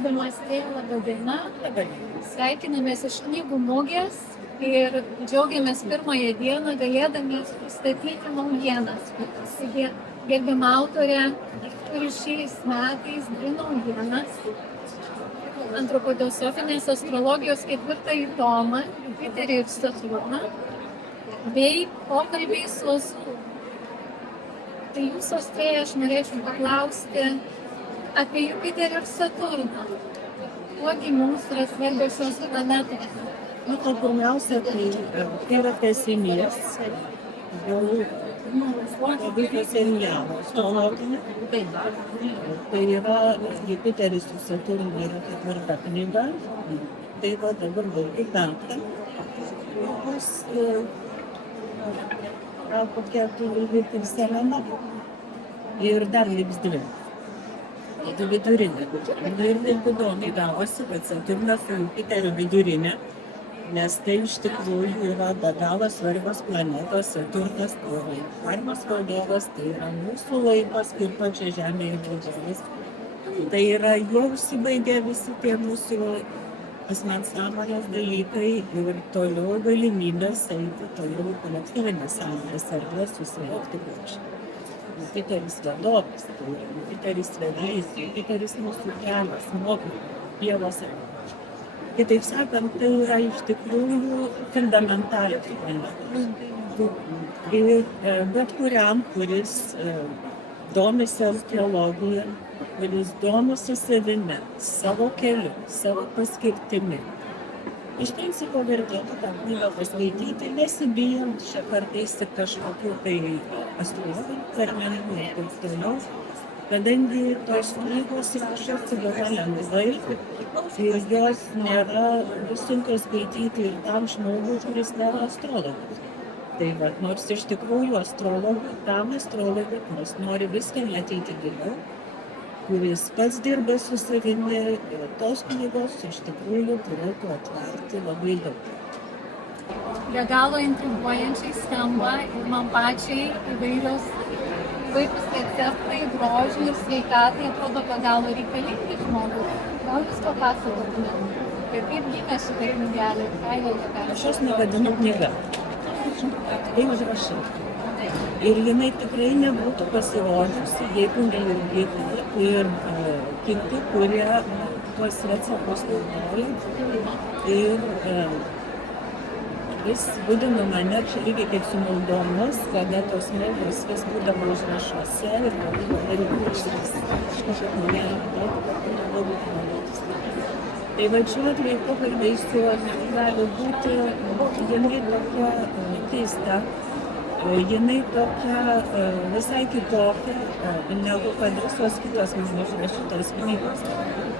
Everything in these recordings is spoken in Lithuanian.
Gerbiamas tėve, laba diena. Sveikinamės iš knygų mugės ir džiaugiamės pirmąją dieną galėdami pristatyti naujienas. Taigi, gerbiama autorė turi šiais metais 2 naujienas. Antropoteosofinės astrologijos 4 tomą, Jupiterį ir Saturną, bei pokalbiai su Azulu. Tai jūsų astrėja aš norėčiau paklausti apie Jupiterį ir Saturną. Kuogi mums yra svarbios šios planetos? Tai pirmiausia, tai yra tęsinys, jau labai pasirinkimo astrologinė. Tai yra Jupiteris su Saturnu yra 4 knyga, tai va dabar baigiu 5. Bus kokia ir Selena ir dar liks 2. Tai vidurinė. Ir taip įdomiai gavosi, kad Saturnas su Jupiteriu vidurinė, nes tai iš tikrųjų yra be galo svarbios planetos. Saturnas tai yra karmos valdovas, tai yra mūsų laikas, kaip pačia Žemėje valdovas. Tai yra jau užsibaigė visi tie mūsų asmens sąmonės dalykai ir toliau galimybės eiti toliau kolektyvinės sąmonės erdvės susivokti prieš. Jupiteris vadovas, tai Jupiteris vedlys, Jupiteris mūsų kelias, mokymas, Dievas. Kitaip sakant, tai yra iš tikrųjų fundamentali planeta. Ir bet kuriam, kuris domisi astrologija, kuris domisi savimi, savo keliu, savo paskirtimi. Iš principo vertėtų tą knygą paskaityti, nesibijant čia kartais kažkokių tai astrologinių terminų ir taip toliau, kadangi tos knygos rašosi gana lengvai ir jos nėra sunkios skaityti ir tam žmogui, kuris nėra astrologas. Tai va, nors iš tikrųjų tam astrologui, kuris nori viską matyti giliau, kuris pats dirba su savimi, ir tos knygos iš tikrųjų turėtų atverti labai daug. Be galo intriguojančiai skamba ir man pačiai įvairūs receptai, grožiai ir sveikatai atrodo be galo reikalingi žmogui. Gal jūs papasakotumėte, kaip gimė šitą knygelę, ką joje gali? Aš jos nevadinu knyga. Tai užrašai. Ir jinai tikrai nebūtų pasirodžiusi, jeigu neilgėtų ir kiti, kurie tuos receptus naudoja. Ir vis būdama mane, lygiai kaip su maldomis, kada tos maldos vis būdavo užrašuose ir kažkaip tai va šiuo atveju pokalbiai su gali būti, jinai tokia keista, jinai tokia visai kitokia, negu kad visos kitos mano užrašytos knygos.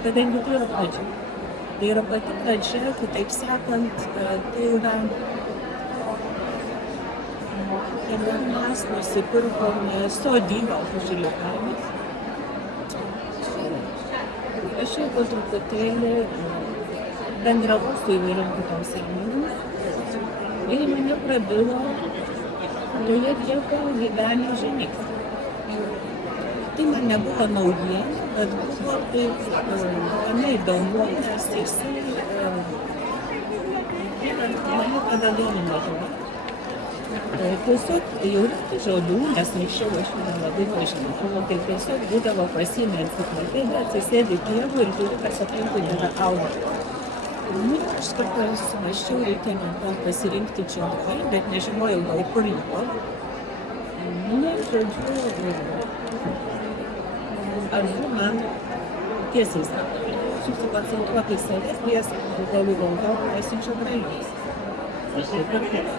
Kadangi tai yra pradžia. Tai yra pati pradžia, kitaip sakant, tai yra mes nusipirkome sodybą Užulio kaime. Aš jau po truputėlį bendravau su įvairiom kitom seniūnėm ir mane prabilo, toje vietoje gyvenė ženys. Tai man nebuvo naujiena, bet buvo taip gana įdomu, nes jisai mane tada domino žodžiu. Tiesiog jau žodžių, nes anksčiau aš nelabai pažinau, tai tiesiog būdavo pasiėmę enciklopediją, atsisėdi pievų ir žiūri, kas aplinkui yra auga. Aš kartais sumąsčiau, reikia man pasirinkti čia dabar, bet nežinojau gal kur liko. Žodžiu, ar man tiesiai sako, susikoncentruoti į save, galų galvo, pasiunčiau praeidys. Aš taip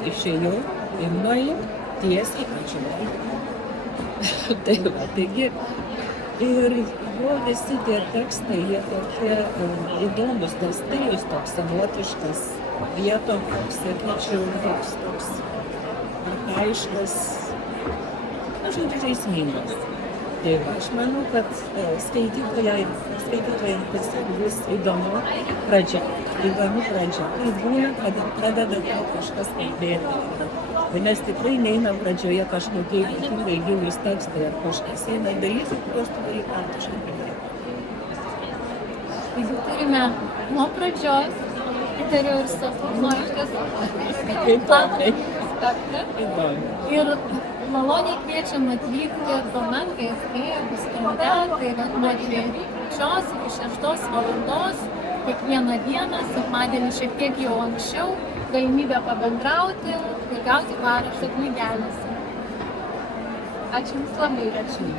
išėjau ir nuėjau tiesiai pačioj. Tai va, taigi, ir jo visi tie tekstai, jie tokie įdomus, tas stilius toks savotiškas, vietom toks, sakyčiau, toks archaiškas, žodžiu, žaismingas. Tai va, aš manau, kad skaitytojai tiesiog bus įdomu pradžia. Įdomu pradžia. Tai būna, kad pradeda tau kažkas kalbėti. Nes tikrai neina pradžioje kažkokie ypatingai gilūs tekstai ar kažkas. Eina dalykai, kuriuos tu gali praktiškai kalbėti. Taigi turime nuo pradžios Jupiterio ir Saturno iš tiesų Įdomiai. spektrą. Įdomu. Ir maloniai kviečiam atvykti tuomet, kai atvėja bus stende, tai yra nuo 3 iki 6 valandos, kiekvieną dieną, sekmadienį šiek tiek jau anksčiau, galimybę pabendrauti ir gauti parašą knygelėse. Ačiū Jums labai. Ačiū.